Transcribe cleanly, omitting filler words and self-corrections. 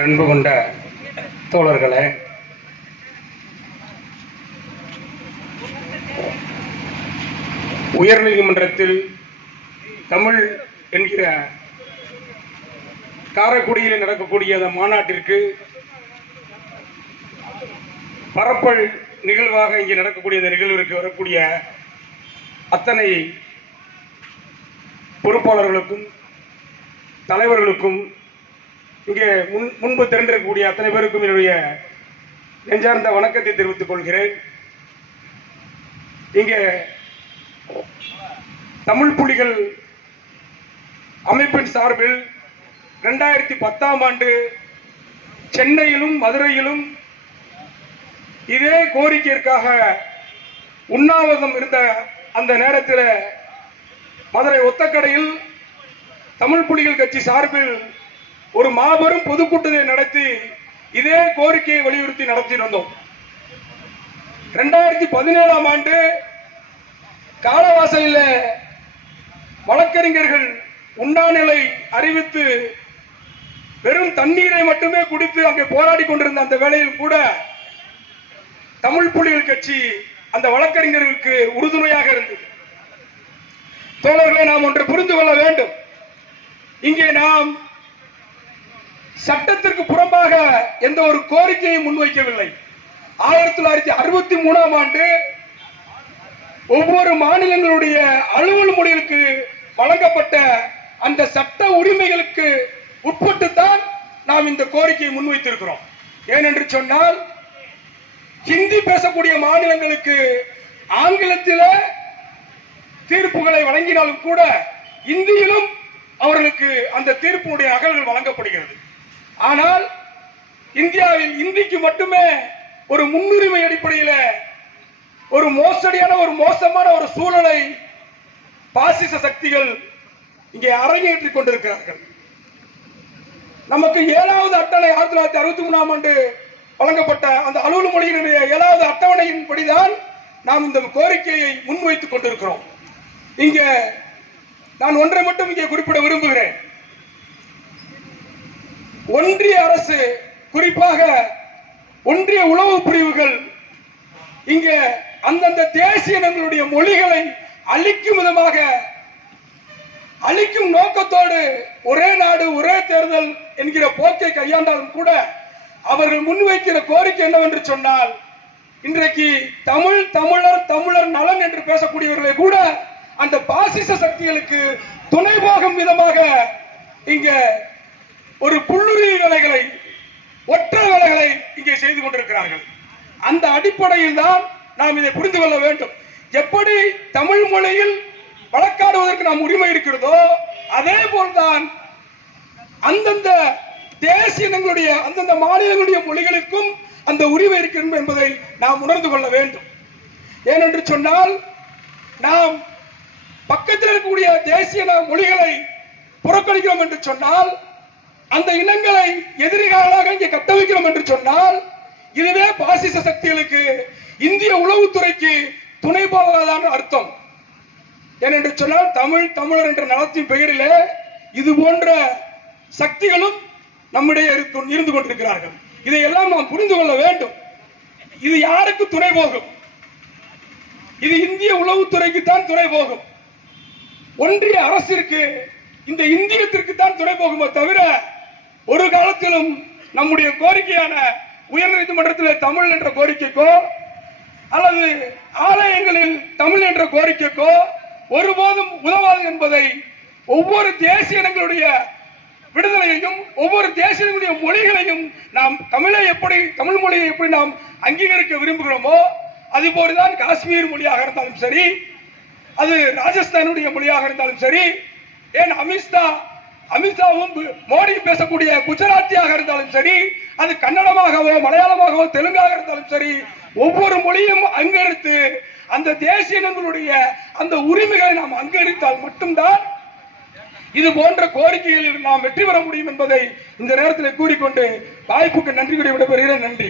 அன்பு கொண்ட தோழர்களே, உயர்நீதிமன்றத்தில் தமிழ் என்கிற காரைக்குடியில் நடக்கக்கூடிய அந்த மாநாட்டிற்கு பரப்பல் நிகழ்வாக இங்கே நடக்கக்கூடிய இந்த நிகழ்விற்கு வரக்கூடிய அத்தனை பொறுப்பாளர்களுக்கும் தலைவர்களுக்கும் இங்கே முன்பு திரண்டிருக்கக்கூடிய அத்தனை பேருக்கும் என்னுடைய நெஞ்சார்ந்த வணக்கத்தை தெரிவித்துக் கொள்கிறேன். இங்கே தமிழ் புலிகள் அமைப்பின் சார்பில் 2010ஆம் ஆண்டு சென்னையிலும் மதுரையிலும் இதே கோரிக்கைக்காக உண்ணாவிரதம் இருந்த அந்த நேரத்தில் மதுரை ஒத்தக்கடையில் தமிழ் புலிகள் கட்சி சார்பில் ஒரு மாபெரும் பொதுக்கூட்டத்தை நடத்தி இதே கோரிக்கையை வலியுறுத்தி நடத்தியிருந்தோம். 2017ஆம் ஆண்டு காலவாசலில் வழக்கறிஞர்கள் உண்ணாநிலை அறிவித்து வெறும் தண்ணீரை மட்டுமே குடித்து அங்கே போராடி கொண்டிருந்த அந்த வேளையில் கூட தமிழ் புலிகள் கட்சி அந்த வழக்கறிஞர்களுக்கு உறுதுணையாக இருந்தது. தோழர்களை நாம் ஒன்று புரிந்து கொள்ள வேண்டும். இங்கே நாம் சட்டத்திற்கு புறம்பாக எந்த ஒரு கோரிக்கையை முன்வைக்கவில்லை. 1963ஆம் ஆண்டு ஒவ்வொரு மாநிலங்களுடைய அலுவல் மொழிகளுக்கு வழங்கப்பட்ட அந்த சட்ட உரிமைகளுக்கு உட்பட்டுத்தான் நாம் இந்த கோரிக்கையை முன்வைத்திருக்கிறோம். ஏனென்று சொன்னால் ஹிந்தி பேசக்கூடிய மாநிலங்களுக்கு ஆங்கிலத்தில் தீர்ப்புகளை வழங்கினாலும் கூட இந்தியிலும் அவர்களுக்கு அந்த தீர்ப்புடைய நகல்கள் வழங்கப்படுகிறது. ஆனால் இந்தியாவில் இந்திக்கு மட்டுமே ஒரு முன்னுரிமை அடிப்படையில் ஒரு மோசடியான ஒரு மோசமான ஒரு சூழலை பாசிச சக்திகள் இங்கே அரங்கேற்றிக் கொண்டிருக்கிறார்கள். நமக்கு 7வது அட்டவணை 1963ஆம் ஆண்டு வழங்கப்பட்ட அந்த அலுவல் மொழியினுடைய 7வது அட்டவணையின்படிதான் நாம் இந்த கோரிக்கையை முன்வைத்துக் கொண்டிருக்கிறோம். இங்கே நான் ஒன்றை மட்டும் இங்கே குறிப்பிட விரும்புகிறேன். ஒன்றிய அரசு, குறிப்பாக ஒன்றிய உளவு பிரிவுகள் இங்கே அந்தந்த தேசிய இனங்களுடைய மொழிகளை அழிக்கும் விதமாக அழிக்கும் நோக்கத்தோடு ஒரே நாடு ஒரே தேர்தல் என்கிற போக்கை கையாண்டாலும் கூட அவர்கள் முன்வைக்கிற கோரிக்கை என்னவென்று சொன்னால், இன்றைக்கு தமிழர் நலன் என்று பேசக்கூடியவர்களை கூட அந்த பாசிச சக்திகளுக்கு துணை போகும் விதமாக இங்கே ஒரு புல்லுருவி வேலைகளை, ஒற்ற வேலைகளை இங்கே செய்து கொண்டிருக்கிறார்கள். அந்த அடிப்படையில் தான் நாம் இதை புரிந்து கொள்ள வேண்டும். எப்படி தமிழ் மொழியில் வழக்காடுவதற்கு நாம் உரிமை இருக்கிறதோ அதே போல்தான் அந்தந்த தேசிய இனங்களுடைய அந்தந்த மாநிலங்களுடைய மொழிகளுக்கும் அந்த உரிமை இருக்கிறது என்பதை நாம் உணர்ந்து கொள்ள வேண்டும். ஏனென்று சொன்னால் நாம் பக்கத்தில் இருக்கக்கூடிய தேசிய மொழிகளை புறக்கணிக்கிறோம் என்று சொன்னால், அந்த இனங்களை எதிரிகளாக இங்கே கட்டமைக்கிறோம் என்று சொன்னால், இதுவே பாசிச சக்திகளுக்கு இந்திய உளவுத்துறைக்கு துணை போவதான அர்த்தம். ஏனென்று சொன்னால் தமிழர் என்ற நலத்தின் பெயரிலே இது போன்ற சக்திகளும் நம்முடைய இருந்து கொண்டிருக்கிறார்கள். இதையெல்லாம் நாம் புரிந்து கொள்ள வேண்டும். இது யாருக்கு துணை போகும்? இது இந்திய உளவுத்துறைக்கு தான் துணை போகும். ஒன்றிய அரசிற்கு, இந்த இந்தியத்திற்கு தான் துணை போகுமே தவிர ஒரு காலத்திலும் நம்முடைய கோரிக்கையான உயர்நீதிமன்றத்தில் தமிழ் என்ற கோரிக்கைக்கோ அல்லது ஆலயங்களில் தமிழ் என்ற கோரிக்கைக்கோ ஒருபோதும் உதவாது என்பதை, ஒவ்வொரு தேசிய இனங்களுடைய விடுதலையையும் ஒவ்வொரு தேசிய மொழிகளையும் நாம் தமிழ் மொழியை எப்படி நாம் அங்கீகரிக்க விரும்புகிறோமோ அதுபோலதான் காஷ்மீர் மொழியாக இருந்தாலும் சரி, அது ராஜஸ்தானுடைய மொழியாக இருந்தாலும் சரி, ஏன் அமித்ஷாவும் மோடி பேசக்கூடிய குஜராத்தியாக இருந்தாலும் சரி, அது கன்னடமாகவோ மலையாளமாகவோ தெலுங்காக இருந்தாலும் சரி, ஒவ்வொரு மொழியும் அங்கீகரித்து அந்த தேசிய இனங்களுடைய அந்த உரிமைகளை நாம் அங்கீகரித்தால் மட்டும்தான் இது போன்ற கோரிக்கைகளில் நாம் வெற்றி பெற முடியும் என்பதை இந்த நேரத்தில் கூறிக்கொண்டு வாய்ப்புக்கு நன்றி கூறி விடைபெறுகிறேன். நன்றி.